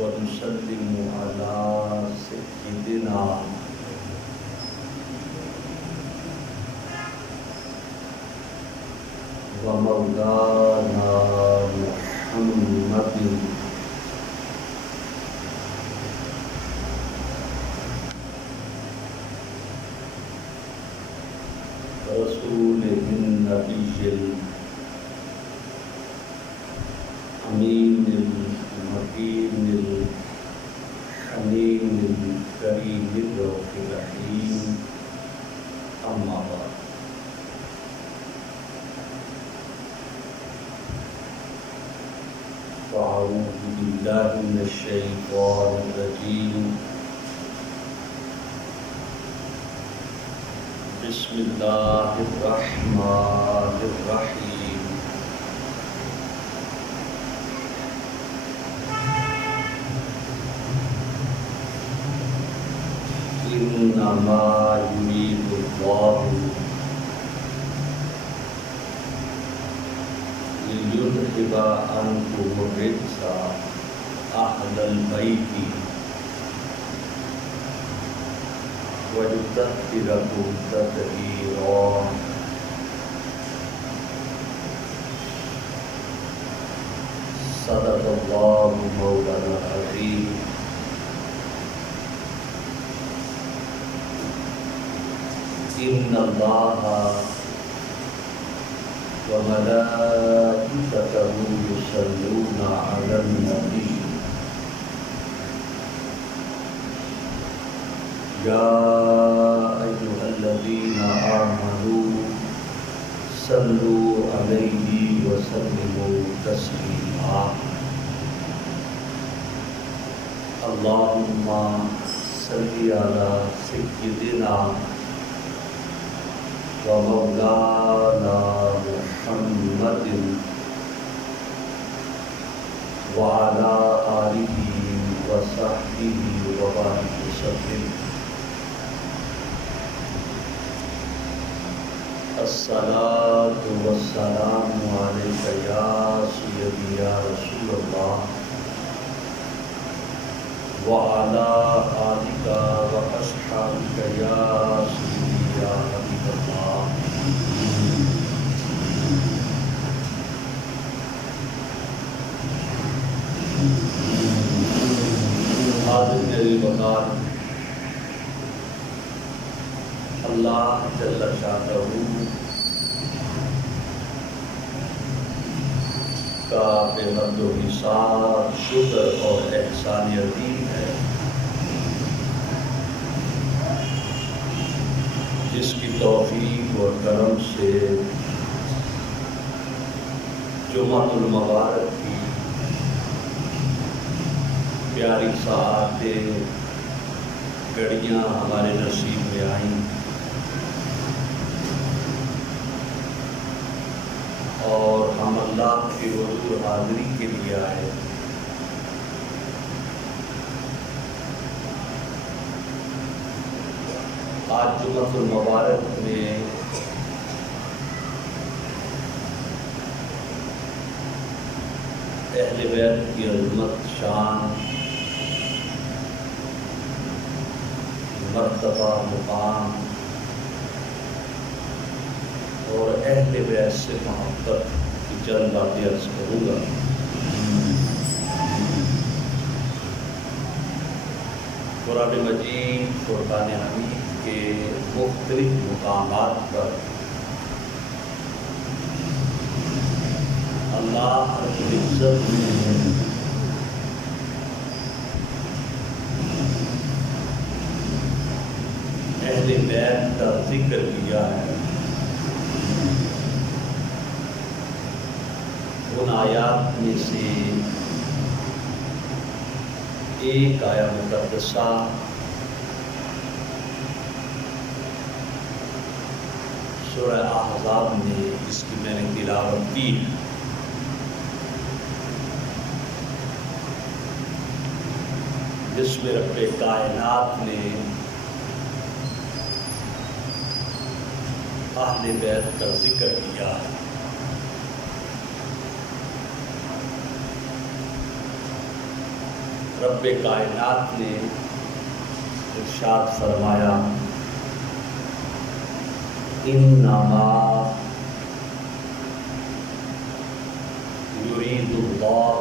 ونسلم على سيدنا ومولانا محمد رسوله النبي الأمين المكين الحنين الكريم الرؤوف الرحيم أما بعد فأعوذ بالله من الشيطان الرجيم بسم الله الرحمن الرحيم إنما يريد الله ليذهب عنكم الرجس أهل البيت ويطهركم تطهيرا صدق الله مولانا العظيم إن الله وملائكته يصلون على النبي يا أيها الذين آمنوا صلوا عليه وسلموا تسليما اللهم صل على سيدنا ومولانا محمد وعلى آله وصحبه وبارك وسلم الصلاة والسلام عليك يا سيدي يا رسول الله وعلى آلك وأصحابك يا سيدي يا حبيب الله حاضر الوقار اللہ جل شانہ کا بے حد و حساب شکر اور احسان عظیم ہے جس کی توفیق اور کرم سے جمعہ المبارک کی پیاری ساعتیں گھڑیاں ہمارے نصیب میں آئیں اور ہم اللہ کی حضور حاضری کے لیے آئے آج جمعہ المبارک میں اہل بیت کی عظمت شان مرتبہ مقام اور اہل بیت سے محبت کی چند باتیں عرض کروں گا قرآن مجید فرقان حمید کے مختلف مقامات پر اللہ رب العزت نے اہل بیت کا ذکر کیا ہے۔ ان آیات میں سے ایک آیت مقدسہ سورہ احزاب میں جس کی میں نے تلاوت کی ہے، جس میں رب کائنات نے اہل بیت کا ذکر کیا ہے۔ رب کائنات نے ارشاد فرمایا انما یرید اللہ،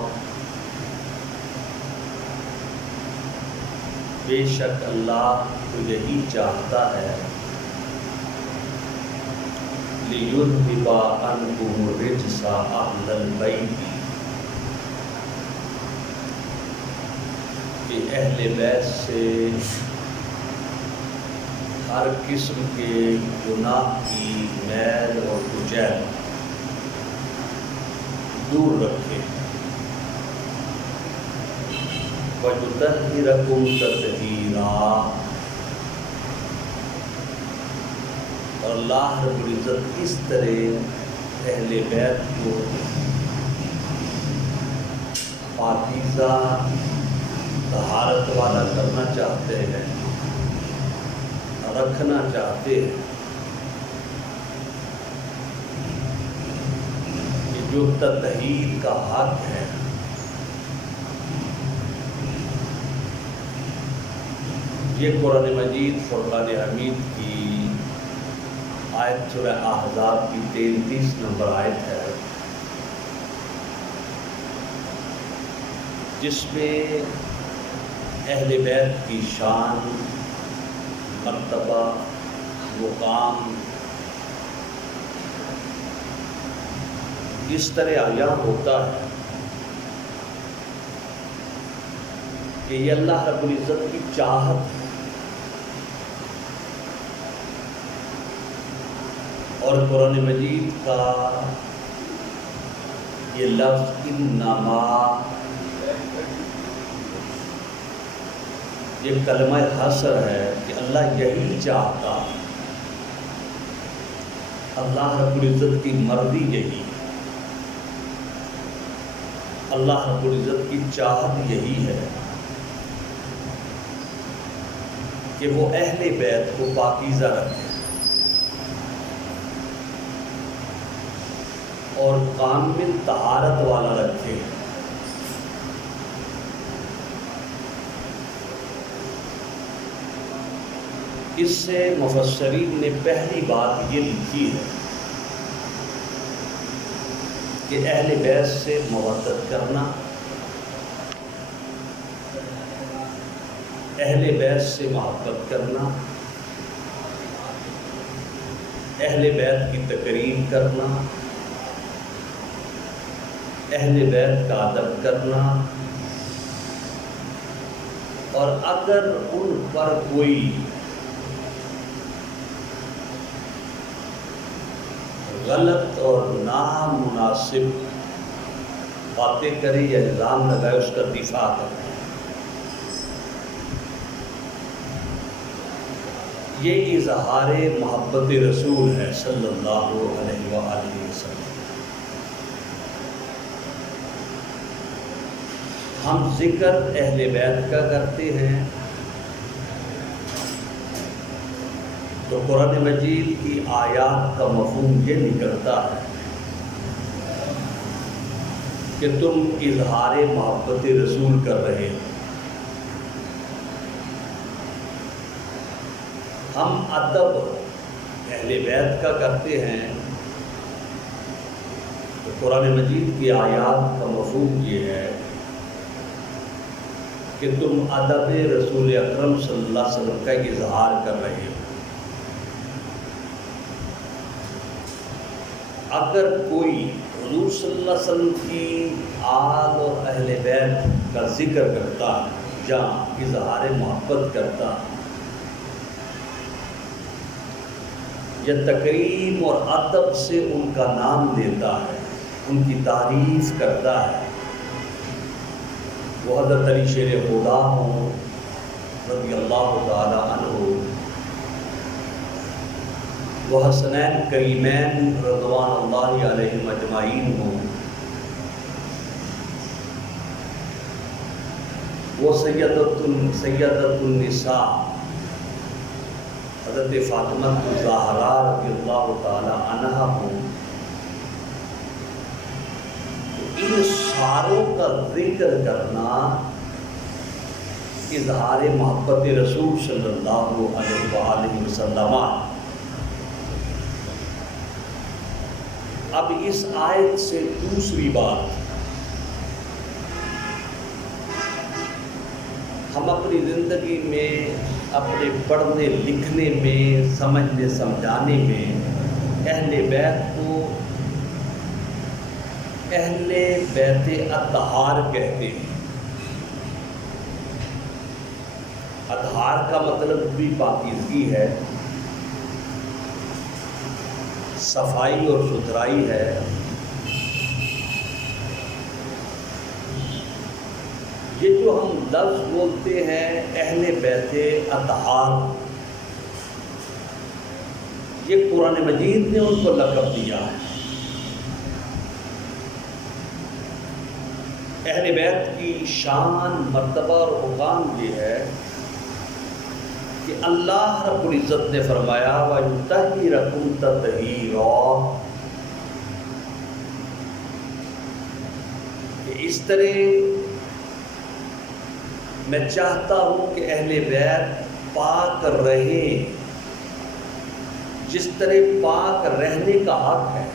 بے شک اللہ تو یہی چاہتا ہے لِيُذْهِبَ عَنْكُمُ الرِّجْسَ أَهْلَ الْبَيْتِ، کہ اہل بیت سے ہر قسم کے گناہ کی میل اور کچیل دور رکھے، وَيُطَهِّرَكُمْ تَطْهِيرًا، اور اللہ رب العزت اس طرح اہل بیت کو پاکیزہ طہارت والا کرنا چاہتے ہیں، رکھنا چاہتے ہیں کہ جو تطہیر کا حق ہے یہ قرآن مجید فرقان حمید کی آیت سورہ احزاب کی 33 نمبر آیت ہے، جس میں اہل بیت کی شان، مرتبہ، مقام اس طرح عیاں ہوتا ہے کہ یہ اللہ رب العزت کی چاہت ہے، اور قرآن مجید کا یہ لفظ انما، یہ کلمہ حصر ہے کہ اللہ یہی چاہتا، اللہ رب العزت کی مرضی یہی، اللہ رب العزت کی چاہت یہی ہے کہ وہ اہل بیت کو پاکیزہ رکھے اور کامل طہارت والا رکھے۔ اس سے مفسرین نے پہلی بات یہ لکھی ہے کہ اہل بیت سے محبت کرنا، اہل بیت سے محبت کرنا، اہل بیت کی تکریم کرنا، اہل بیت کا ادب کرنا، اور اگر ان پر کوئی غلط اور نامناسب باتیں کرے یا الزام لگائے اس کا دفاع کرے، یہ اظہار محبت رسول ہے صلی اللہ علیہ وآلہ وسلم۔ ہم ذکر اہل بیت کا کرتے ہیں تو قرآن مجید کی آیات کا مفہوم یہ نکلتا ہے کہ تم اظہار محبت رسول کر رہے ہو۔ ہم ادب اہل بیت کا کرتے ہیں تو قرآن مجید کی آیات کا مفہوم یہ ہے کہ تم ادب رسول اکرم صلی اللہ علیہ وسلم کا اظہار کر رہے ہو۔ اگر کوئی حضور صلی اللہ علیہ وسلم کی آل اور اہل بیت کا ذکر کرتا یا اظہار محبت کرتا یا تکریم اور ادب سے ان کا نام لیتا ہے، ان کی تعریف کرتا ہے، وہ حضرت علی شیر خدا ہوں رضی اللہ تعالی عنہ، وہ حسنین کریمین رضوان اللہ علیہم اجمعین ہوں، وہ سیدۃ النساء حضرت فاطمہ الزہرا رضی اللہ تعالی عنہا ہوں، ان ساروں کا ذکر کرنا اظہار محبت رسول صلی اللہ علیہ وآلہ وسلم۔ اب اس آیت سے دوسری بات، ہم اپنی زندگی میں اپنے پڑھنے لکھنے میں سمجھنے سمجھانے میں اہل بیت کو اہل بیت اطہار کہتے ہیں۔ اطہار کا مطلب بھی پاکیزگی ہے، صفائی اور ستھرائی ہے۔ یہ جو ہم لفظ بولتے ہیں اہل بیت اطہار، یہ قرآن مجید نے ان کو لقب دیا ہے۔ اہل بیت کی شان، مرتبہ اور مقام یہ ہے کہ اللہ رب العزت نے فرمایا وَيُطَهِّرَكُمْ تَطْهِيرًا، کہ اس طرح میں چاہتا ہوں کہ اہل بیت پاک رہیں جس طرح پاک رہنے کا حق ہے۔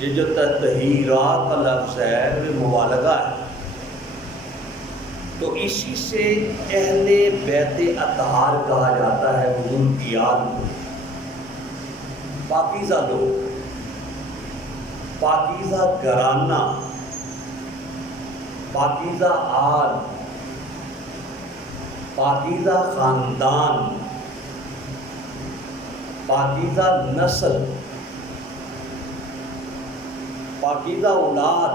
یہ جو تطہیرات کا لفظ ہے وہ مبالغہ ہے، تو اسی سے اہل بیت اطہار کہا جاتا ہے حضور کی آل کو۔ پاکیزہ لوگ، پاکیزہ گھرانہ، پاکیزہ آل، پاکیزہ خاندان، پاکیزہ نسل، پاکیزہ اولاد،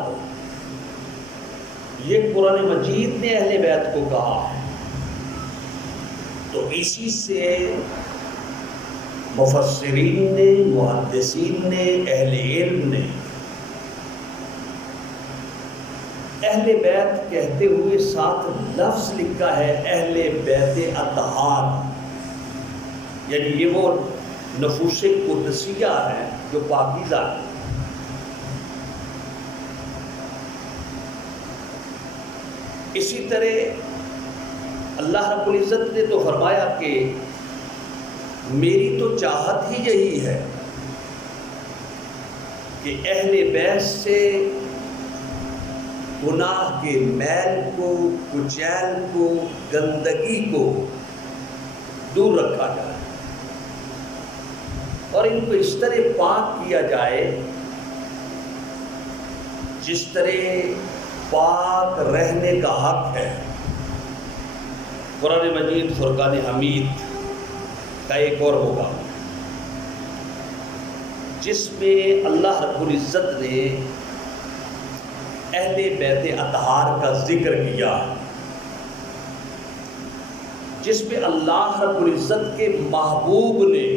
یہ قرآن مجید نے اہل بیت کو کہا ہے۔ تو اسی سے مفسرین نے، محدثین نے، اہل علم نے اہل بیت کہتے ہوئے ساتھ لفظ لکھا ہے اہل بیت اطہار، یعنی یہ وہ نفوس قدسیہ ہے جو پاکیزہ ہے۔ اسی طرح اللہ رب العزت نے تو فرمایا کہ میری تو چاہت ہی یہی ہے کہ اہل بیت سے گناہ کے میل کو، کچیل کو، گندگی کو دور رکھا جائے اور ان کو اس طرح پاک کیا جائے جس طرح پاک رہنے کا حق ہے۔ قرآن مجید فرقان حمید کا ایک اور ہوگا جس میں اللہ رب العزت نے اہل بیت اطہار کا ذکر کیا، جس میں اللہ رب العزت کے محبوب نے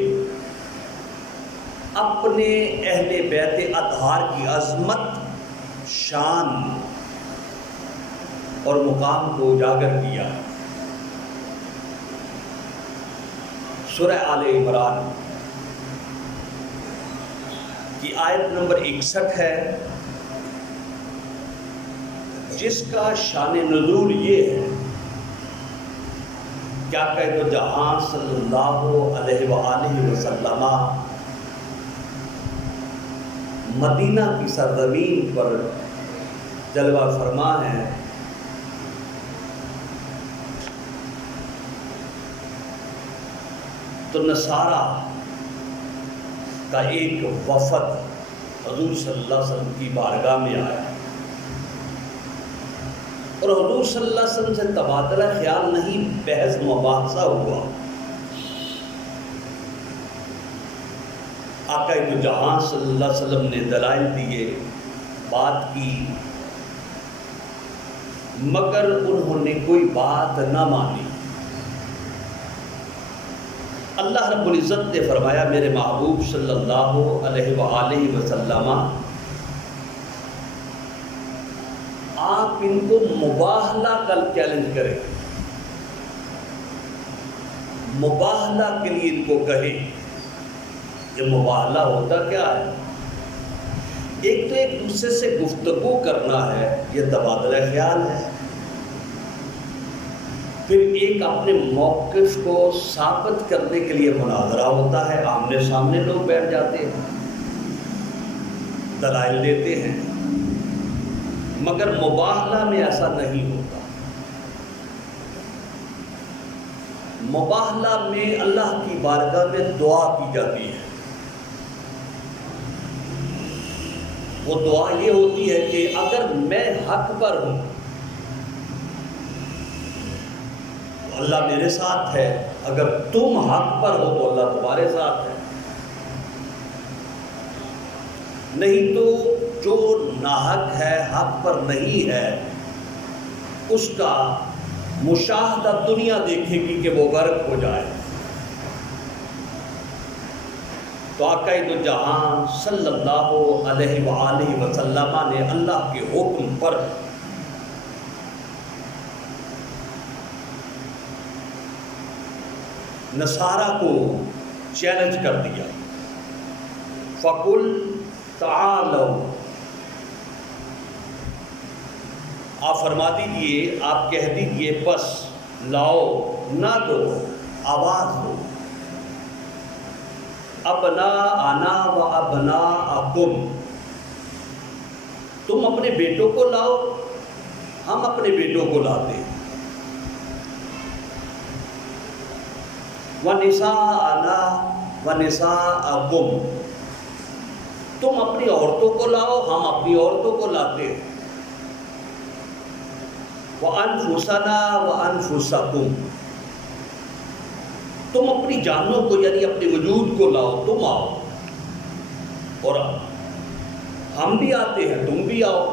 اپنے اہل بیت اطہار کی عظمت، شان اور مقام کو اجاگر کیا۔ سورہ آل عمران کی آیت نمبر 61 ہے، جس کا شان نزول یہ ہے، کیا کہ تو جہاں صلی اللہ علیہ وآلہ وسلم مدینہ کی سرزمین پر جلوہ فرما ہیں، تو نصارہ کا ایک وفد حضور صلی اللہ علیہ وسلم کی بارگاہ میں آیا اور حضور صلی اللہ علیہ وسلم سے تبادلہ خیال نہیں، بحث مباحثہ ہوا۔ آقا دو جہاں صلی اللہ علیہ وسلم نے دلائل دیے، بات کی، مگر انہوں نے کوئی بات نہ مانی۔ اللہ رب العزت نے فرمایا میرے محبوب صلی اللہ علیہ وآلہ وسلم آپ ان کو مباہلہ کل چیلنج کریں، مباہلہ کے لیے ان کو کہیں۔ یہ مباہلہ ہوتا کیا ہے؟ ایک تو ایک دوسرے سے گفتگو کرنا ہے، یہ تبادلہ خیال ہے، پھر ایک اپنے موقف کو ثابت کرنے کے لیے مناظرہ ہوتا ہے، آمنے سامنے لوگ بیٹھ جاتے ہیں، دلائل دیتے ہیں، مگر مباہلہ میں ایسا نہیں ہوتا۔ مباہلہ میں اللہ کی بارگاہ میں دعا کی جاتی ہے۔ وہ دعا یہ ہوتی ہے کہ اگر میں حق پر ہوں تو اللہ میرے ساتھ ہے، اگر تم حق پر ہو تو اللہ تمہارے ساتھ ہے، نہیں تو جو ناحق ہے، حق پر نہیں ہے، اس کا مشاہدہ دنیا دیکھے گی کہ وہ غرق ہو جائے۔ تو آقا دو جہاں صلی اللہ علیہ وآلہ وسلم نے اللہ کے حکم پر نصارہ کو چیلنج کر دیا۔ فَقُلْ تَعَالَوْا، آپ فرما دیجئے، آپ کہہ دیجئے، پس لاؤ، نہ دو، آواز دو، ابناءنا و ابناءکم، تم اپنے بیٹوں کو لاؤ، ہم اپنے بیٹوں کو لاتے ہیں، وَنِسَاءَنَا وَنِسَاءَکم، تم اپنی عورتوں کو لاؤ، ہم اپنی عورتوں کو لاتے ہیں، وَأَنفُسَنَا وَأَنفُسَکم، تم اپنی جانوں کو یعنی اپنے وجود کو لاؤ، تم آؤ، اور ہم بھی آتے ہیں، تم بھی آؤ۔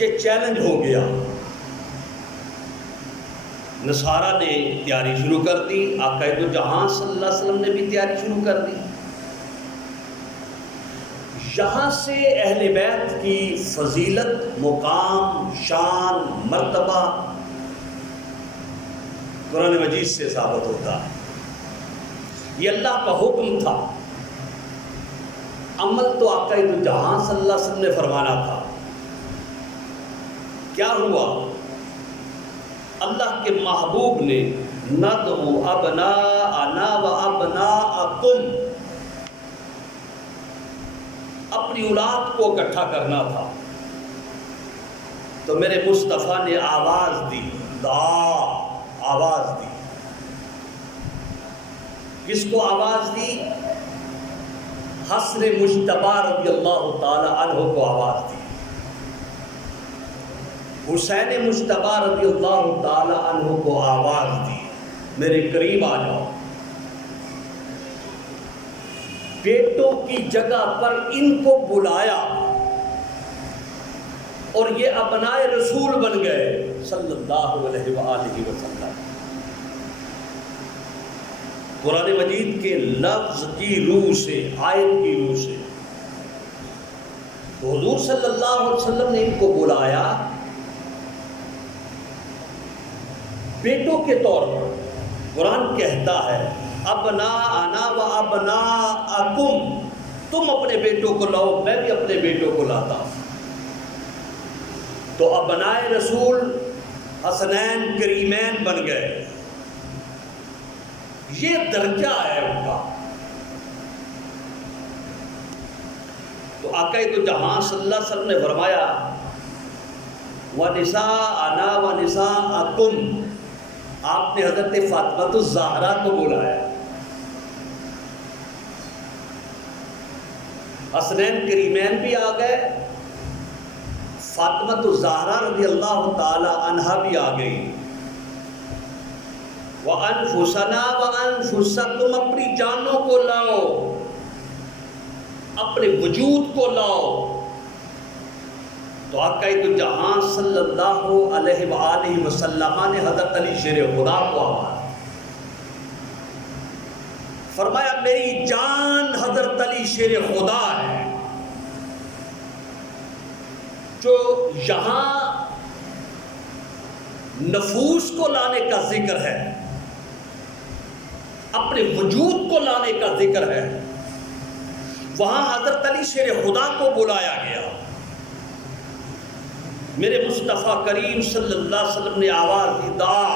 یہ چیلنج ہو گیا۔ نصارہ نے تیاری شروع کر دی، آقا دو جہاں صلی اللہ علیہ وسلم نے بھی تیاری شروع کر دی۔ یہاں سے اہل بیت کی فضیلت، مقام، شان، مرتبہ قرآن مجید سے ثابت ہوتا ہے۔ یہ اللہ کا حکم تھا، عمل تو آقا دو جہاں صلی اللہ علیہ وسلم نے فرمانا تھا۔ کیا ہوا؟ اللہ کے محبوب نے ندعو ابناءنا و ابناءکم، اپنی اولاد کو اکٹھا کرنا تھا، تو میرے مصطفیٰ نے آواز دی، آواز دی۔ کس کو آواز دی؟ حسن مجتبی رضی اللہ تعالی عنہ کو آواز دی، حسین مجتبی رضی اللہ تعالی عنہ کو آواز دی، میرے قریب آ جاؤ۔ بیٹوں کی جگہ پر ان کو بلایا اور یہ ابنائے رسول بن گئے صلی اللہ علیہ وآلہ وسلم۔ قرآن مجید کے لفظ کی روح سے، آیت کی روح سے، تو حضور صلی اللہ علیہ وسلم نے ان کو بلایا بیٹوں کے طور پر۔ قرآن کہتا ہے ابناءنا و ابناءکم، تم اپنے بیٹوں کو لاؤ، میں بھی اپنے بیٹوں کو لاتا ہوں۔ تو ابنائے رسول حسنین کریمین بن گئے، یہ درجہ ہے ان کا۔ تو آقا تو جہاں صلی اللہ علیہ وسلم نے فرمایا وَنِسَاءَنَا وَنِسَاءَكُمْ، آپ نے حضرت فاطمہ الزہرا کو بلایا. حسنین کریمین بھی آ گئے، فاطمہ الزہرا رضی اللہ تعالی عنہا بھی آ گئی. وَأَنفُسَنَا وَأَنفُسَكُمْ، اپنی جانوں کو لاؤ، اپنے وجود کو لاؤ. تو آقا تو جہاں صلی اللہ علیہ وآلہ وسلم نے حضرت علی شیر خدا کو آواز فرمایا میری جان حضرت علی شیر خدا ہے. جو یہاں نفوس کو لانے کا ذکر ہے، اپنے وجود کو لانے کا ذکر ہے، وہاں حضرت علی شیر خدا کو بلایا گیا. میرے مصطفیٰ کریم صلی اللہ علیہ وسلم نے آواز دی دعا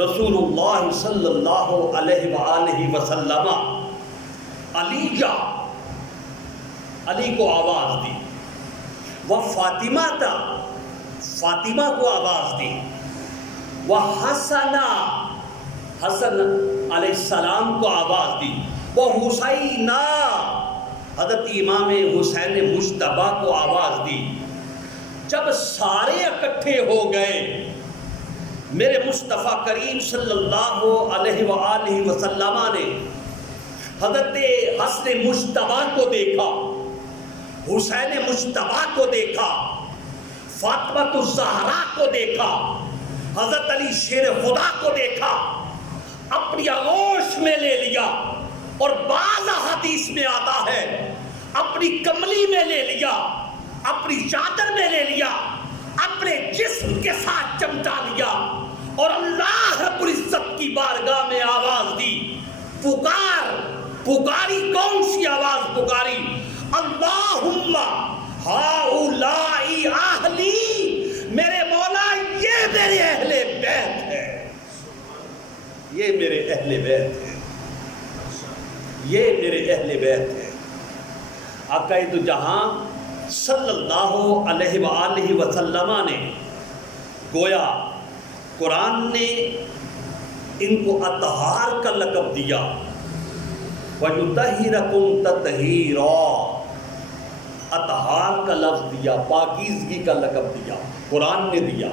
رسول اللہ صلی اللہ علیہ وآلہ وسلم علی جا، علی کو آواز دی. وہ فاطمہ تا، فاطمہ کو آواز دی. وہ حسنہ، حسن علیہ السلام کو آواز دی. وہ حسینہ، حضرت امام حسین مجتبیٰ کو آواز دی. جب سارے اکٹھے ہو گئے، میرے مصطفیٰ کریم صلی اللہ علیہ وآلہ وسلم نے حضرت حسن مجتبیٰ کو دیکھا، حسین مجتبیٰ کو دیکھا، فاطمہ الزہرا کو دیکھا، حضرت علی شیر خدا کو دیکھا، اپنی آغوش میں لے لیا. اور بعض حدیث میں آتا ہے اپنی کملی میں لے لیا، اپنی چادر میں لے لیا، اپنے جسم کے ساتھ چمٹا لیا اور اللہ رب العزت کی بارگاہ میں آواز دی. پکاری کون سی آواز پکاری؟ اللہم ہؤلاء اہلی، میرے مولا یہ میرے اہل بیت ہے، یہ میرے اہل بیت ہے، یہ میرے اہل بیت ہے. آقا دو جہاں صلی اللہ علیہ وآلہ وسلم نے گویا قرآن نے ان کو اطہار کا لقب دیا، وَيُطَهِّرَكُمْ تَطْهِيرًا، اطہار کا لفظ دیا، پاکیزگی کا لقب دیا، قرآن نے دیا.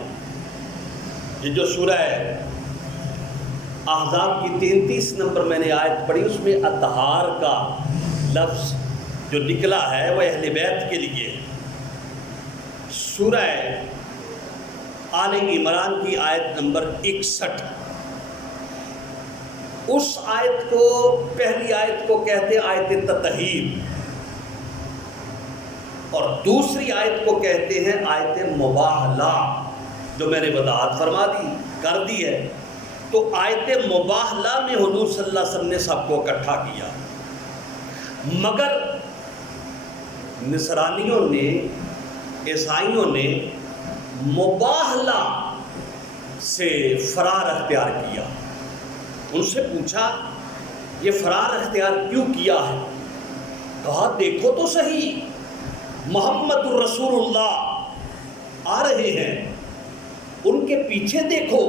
یہ جو سورہ احزاب کی 33 نمبر میں نے آیت پڑھی، اس میں اطہار کا لفظ جو نکلا ہے وہ اہل بیت کے لیے. سورہ آل عمران کی آیت نمبر 61، اس آیت کو، پہلی آیت کو کہتے ہیں آیت تطہیر، اور دوسری آیت کو کہتے ہیں آیت مباہلہ، جو میں نے وضاحت فرما دی کر دی ہے. تو آیت مباہلہ میں حضور صلی اللہ علیہ وسلم نے سب کو اکٹھا کیا، مگر نصرانیوں نے، عیسائیوں نے مباہلہ سے فرار اختیار کیا. ان سے پوچھا یہ فرار اختیار کیوں کیا ہے؟ کہا دیکھو تو صحیح، محمد الرسول اللہ آ رہے ہیں، ان کے پیچھے دیکھو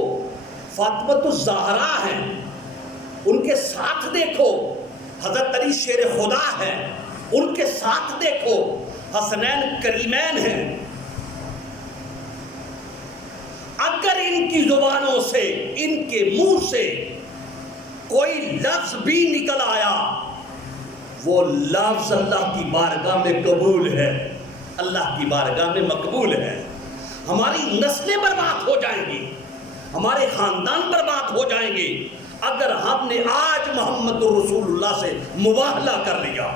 فاطمہ الزہرا ہیں، ان کے ساتھ دیکھو حضرت علی شیر خدا ہیں، ان کے ساتھ دیکھو حسنین کریمین ہیں. اگر ان کی زبانوں سے، ان کے منہ سے کوئی لفظ بھی نکل آیا، وہ لفظ اللہ کی بارگاہ میں قبول ہے، اللہ کی بارگاہ میں مقبول ہے. ہماری نسلیں برباد ہو جائیں گی، ہمارے خاندان برباد ہو جائیں گے اگر ہم نے آج محمد رسول اللہ سے مباہلہ کر لیا.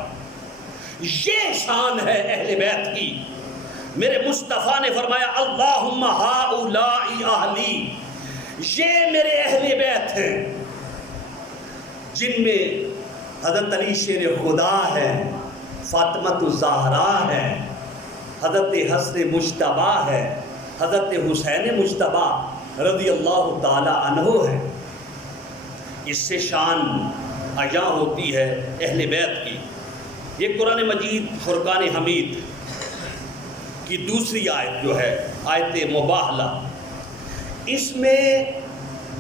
یہ شان ہے اہل بیت کی. میرے مصطفیٰ نے فرمایا اللہم ہؤلاء اہلی، یہ میرے اہل بیت ہیں، جن میں حضرت علی شیر خدا ہے، فاطمہ الزہرا ہے، حضرت حسن مجتبیٰ ہے، حضرت حسین مجتبیٰ رضی اللہ تعالی عنہ ہے. اس سے شان عیاں ہوتی ہے اہل بیت کی. یہ قرآن مجید فرقان حمید کی دوسری آیت جو ہے آیت مباہلہ، اس میں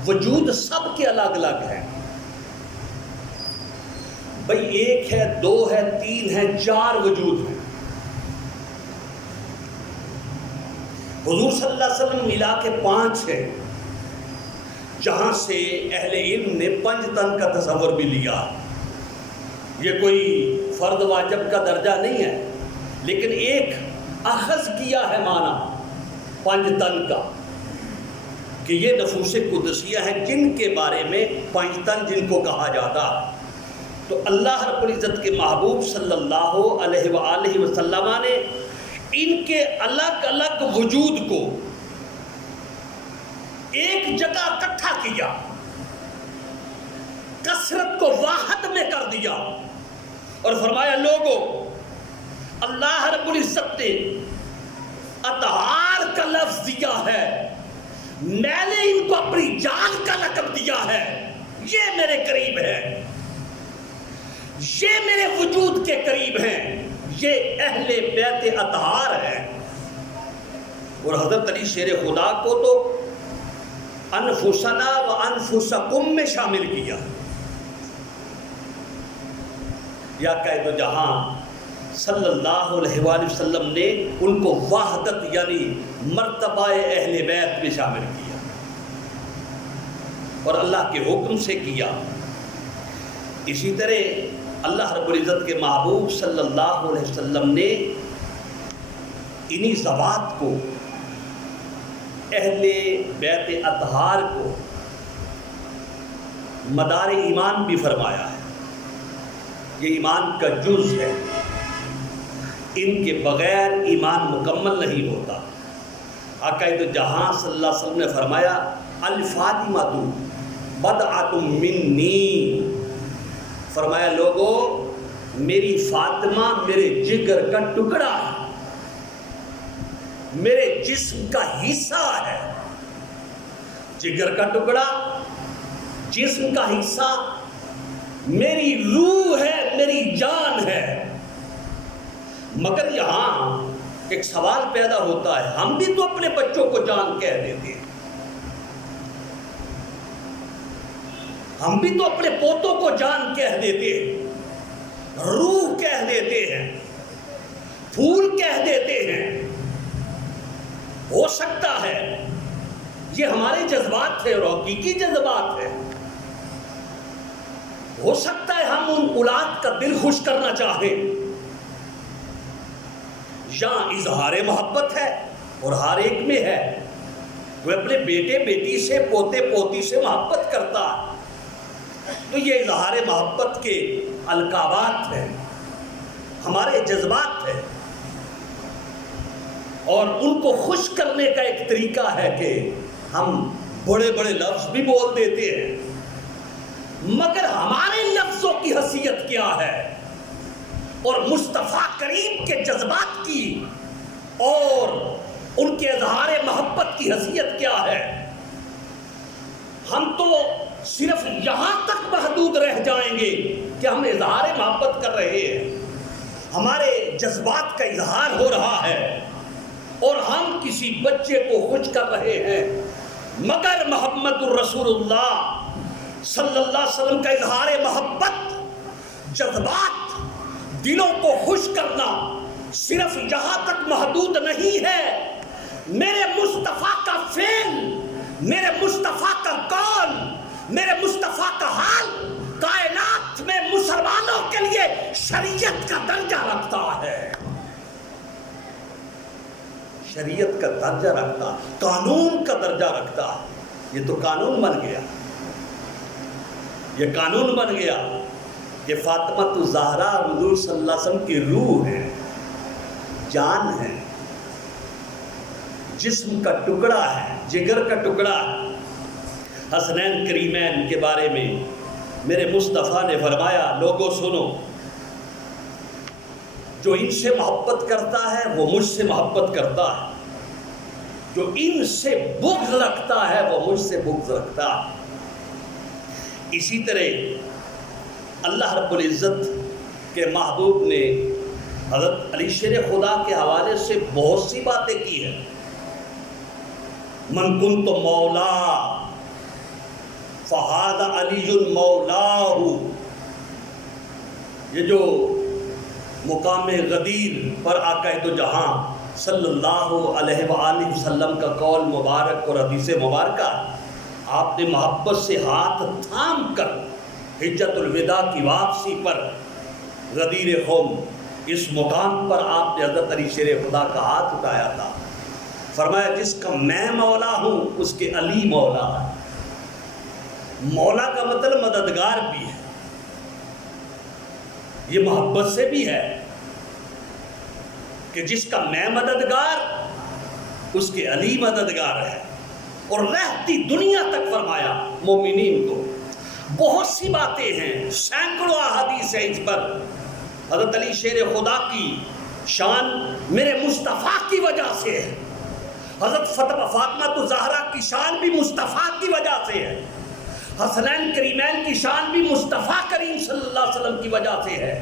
وجود سب کے الگ الگ ہیں. بھئی ایک ہے، دو ہے، تین ہے، چار وجود ہیں. حضور صلی اللہ علیہ وسلم ملا کے 5 ہے، جہاں سے اہل علم نے 5 تن کا تصور بھی لیا. یہ کوئی فرض واجب کا درجہ نہیں ہے، لیکن ایک اخذ کیا ہے معنی 5 تن کا، کہ یہ نفوس قدسیہ ہیں جن کے بارے میں 5 تن جن کو کہا جاتا. تو اللہ رب العزت کے محبوب صلی اللہ علیہ وآلہ وسلم نے ان کے الگ الگ وجود کو ایک جگہ اکٹھا کیا، کثرت کو واحد میں کر دیا اور فرمایا لوگوں، اللہ رب العزت نے اطہار کا لفظ دیا ہے، میں نے ان کو اپنی جان کا لقب دیا ہے، یہ میرے قریب ہے، یہ میرے وجود کے قریب ہیں، یہ اہل بیت اطہار ہیں. اور حضرت علی شیر خدا کو تو انفسنا و انفسکم میں شامل کیا. یا قائد و جہاں صلی اللہ علیہ وآلہ وسلم نے ان کو وحدت یعنی مرتبہ اہل بیت میں شامل کیا اور اللہ کے حکم سے کیا. اسی طرح اللہ رب العزت کے محبوب صلی اللہ علیہ وسلم نے انہی ذوات کو، اہل بیت اطہار کو مدار ایمان بھی فرمایا ہے. یہ ایمان کا جز ہے، ان کے بغیر ایمان مکمل نہیں ہوتا. آقا دو جہاں صلی اللہ علیہ وسلم نے فرمایا الفاطمہ بدعۃ منی، فرمایا لوگوں میری فاطمہ میرے جگر کا ٹکڑا ہے، میرے جسم کا حصہ ہے. جگر کا ٹکڑا، جسم کا حصہ، میری روح ہے، میری جان ہے. مگر یہاں ایک سوال پیدا ہوتا ہے، ہم بھی تو اپنے بچوں کو جان کہہ دیتے ہیں، ہم بھی تو اپنے پوتوں کو جان کہہ دیتے ہیں، روح کہہ دیتے ہیں، پھول کہہ دیتے ہیں. ہو سکتا ہے یہ ہمارے جذبات ہیں اور حقیقی جذبات ہیں. ہو سکتا ہے ہم ان اولاد کا دل خوش کرنا چاہیں، یا اظہار محبت ہے اور ہر ایک میں ہے. وہ اپنے بیٹے بیٹی سے، پوتے پوتی سے محبت کرتا ہے، تو یہ اظہار محبت کے القابات ہیں، ہمارے جذبات ہیں. اور ان کو خوش کرنے کا ایک طریقہ ہے کہ ہم بڑے بڑے لفظ بھی بول دیتے ہیں، مگر ہمارے لفظوں کی حیثیت کیا ہے اور مصطفیٰ کریم کے جذبات کی اور ان کے اظہار محبت کی حیثیت کیا ہے. ہم تو صرف یہاں تک محدود رہ جائیں گے کہ ہم اظہار محبت کر رہے ہیں، ہمارے جذبات کا اظہار ہو رہا ہے اور ہم کسی بچے کو خوش کر رہے ہیں، مگر محمد الرسول اللہ صلی اللہ علیہ وسلم کا اظہار محبت، جذبات، دلوں کو خوش کرنا صرف یہاں تک محدود نہیں ہے. میرے مصطفیٰ کا فعل، میرے مصطفیٰ کا قول، میرے مصطفیٰ کا حال کائنات میں مسلمانوں کے لیے شریعت کا درجہ رکھتا ہے، شریعت کا درجہ رکھتا، قانون کا درجہ رکھتا. یہ تو قانون بن گیا، یہ قانون بن گیا کہ فاطمہ الزہرا حضور صلی اللہ علیہ وسلم کی روح ہے، جان ہے، جسم کا ٹکڑا ہے، جگر کا ٹکڑا ہے. حسنین کریمین کے بارے میں میرے مصطفیٰ نے فرمایا لوگوں سنو، جو ان سے محبت کرتا ہے وہ مجھ سے محبت کرتا ہے، جو ان سے بغض رکھتا ہے وہ مجھ سے بغض رکھتا ہے. اسی طرح اللہ رب العزت کہ محبوب نے حضرت علی شیر خدا کے حوالے سے بہت سی باتیں کی ہیں. من کنت مولا فہذا علی مولاہ. یہ جو مقام غدیر پر آقا دو جہاں صلی اللہ علیہ وآلہ وسلم کا قول مبارک اور حدیث مبارکہ، آپ نے محبت سے ہاتھ تھام کر حجت الوداع کی واپسی پر غدیر قوم اس مقام پر آپ نے حضرت علی شیر خدا کا ہاتھ اٹھایا تھا. فرمایا جس کا میں مولا ہوں اس کے علی مولا ہے. مولا کا مطلب مددگار بھی ہے، یہ محبت سے بھی ہے کہ جس کا میں مددگار اس کے علی مددگار ہے. اور رہتی دنیا تک فرمایا مومنین کو. بہت سی باتیں ہیں، سینکڑوں احادیث ہیں اس پر. حضرت علی شیر خدا کی شان میرے مصطفیٰ کی وجہ سے ہے. حضرت فاطمہ الزہرا کی شان بھی مصطفیٰ کی وجہ سے ہے. حسنین کریمین کی شان بھی مصطفیٰ کریم صلی اللہ علیہ وسلم کی وجہ سے ہے.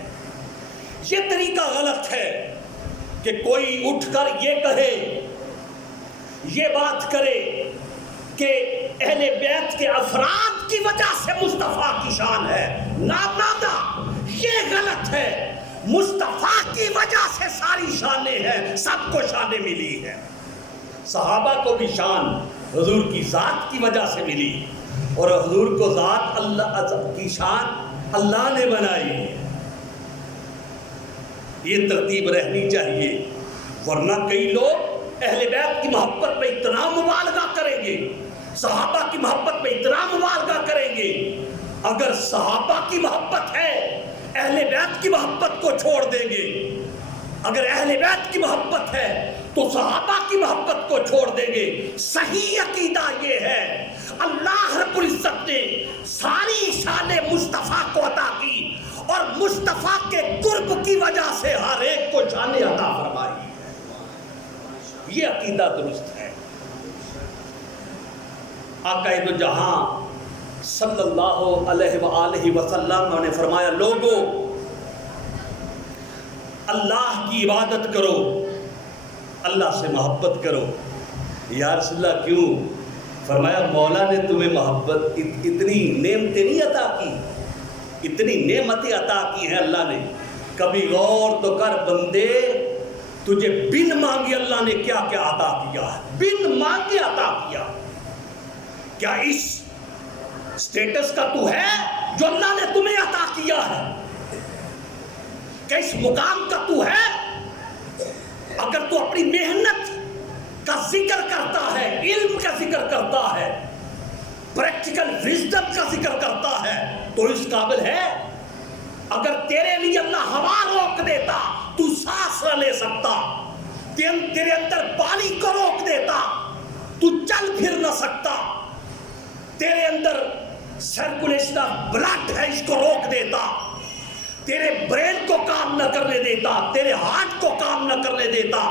یہ طریقہ غلط ہے کہ کوئی اٹھ کر یہ کہے، یہ بات کرے کہ اہل بیت کے افراد کی وجہ سے مصطفیٰ کی شان ہے. نادا یہ غلط ہے. مصطفیٰ کی وجہ سے ساری شانیں ہیں، سب کو شانیں ملی ہیں. صحابہ کو بھی شان حضور کی ذات کی وجہ سے ملی، اور حضور کو ذات اللہ کی شان اللہ نے بنائی ہے. یہ ترتیب رہنی چاہیے، ورنہ کئی لوگ اہل بیت کی محبت میں اتنا مبالغہ کریں گے، صحابہ کی محبت میں اتنا مبالغہ کریں گے. اگر صحابہ کی محبت ہے اہل بیت کی محبت کو چھوڑ دیں گے. اگر اہل بیت کی محبت ہے تو صحابہ کی محبت کو چھوڑ دیں گے. صحیح عقیدہ یہ ہے اللہ رب العزت نے ساری شان مصطفیٰ کو عطا کی، اور مصطفیٰ کے قرب کی وجہ سے ہر ایک کو شان عطا فرمائی. یہ عقیدہ درست ہے. آقا دو جہاں صلی اللہ علیہ وآلہ وسلم نے فرمایا لوگو اللہ کی عبادت کرو، اللہ سے محبت کرو. یا رسول اللہ کیوں؟ فرمایا مولا نے تمہیں محبت اتنی نعمتیں نہیں عطا کی، اتنی نعمتیں عطا کی ہیں اللہ نے. کبھی غور تو کر بندے، تجھے بن مانگے اللہ نے کیا کیا عطا کیا ہے. بن مانگے عطا کیا. کیا اس سٹیٹس کا تو ہے جو اللہ نے تمہیں عطا کیا ہے؟ کہ اس مقام کا تو ہے؟ اگر تو اپنی محنت کا ذکر کرتا ہے، علم کا ذکر کرتا ہے، پریکٹیکل وزڈم کا ذکر کرتا ہے تو اس قابل ہے. اگر تیرے لیے اللہ ہوا روک دیتا تو سانس نہ لے سکتا، تیرے اندر پانی کو روک دیتا تو چل پھر نہ سکتا، تیرے اندر سرکولیشن آف بلڈ ہے اس کو روک دیتا، تیرے برین کو کام نہ کرنے دیتا، تیرے ہارٹ کو کام نہ کرنے دیتا،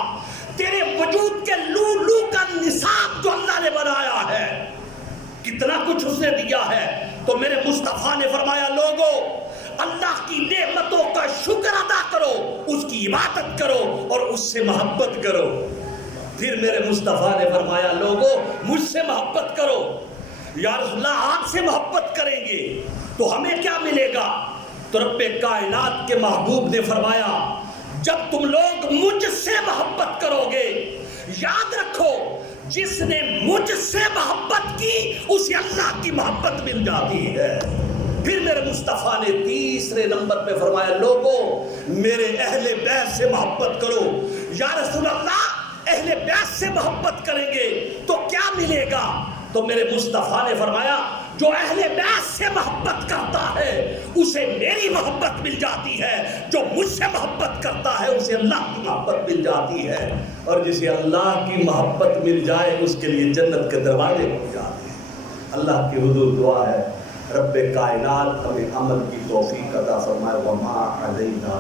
تیرے وجود کے لو کا نصاب جو اللہ نے بنایا ہے، کتنا کچھ اس نے دیا ہے. تو میرے مصطفیٰ نے فرمایا لوگو اللہ کی نعمتوں کا شکر ادا کرو، اس کی عبادت کرو اور اس سے محبت کرو. پھر میرے مصطفیٰ نے فرمایا لوگو مجھ سے محبت کرو. یا رسول اللہ آپ سے محبت کریں گے تو ہمیں کیا ملے گا؟ تو رب کائنات کے محبوب نے فرمایا جب تم لوگ مجھ سے محبت کرو گے، یاد رکھو جس نے مجھ سے محبت کی اسے اللہ کی محبت مل جاتی ہے. پھر میرے مصطفیٰ نے تیسرے نمبر پہ فرمایا لوگوں میرے اہل بیت سے محبت کرو. یا رسول اللہ اہل بیت سے محبت کریں گے تو کیا ملے گا؟ تو میرے مصطفیٰ نے فرمایا جو اہل بیت سے محبت کرتا ہے اسے میری محبت مل جاتی ہے، جو مجھ سے محبت کرتا ہے اسے اللہ کی محبت مل جاتی ہے، اور جسے اللہ کی محبت مل جائے اس کے لیے جنت کے دروازے کھل جاتے ہیں. اللہ کی حضور دعا ہے رب کائنات ہمیں عمل کی توفیق عطا فرمائے. وما علینا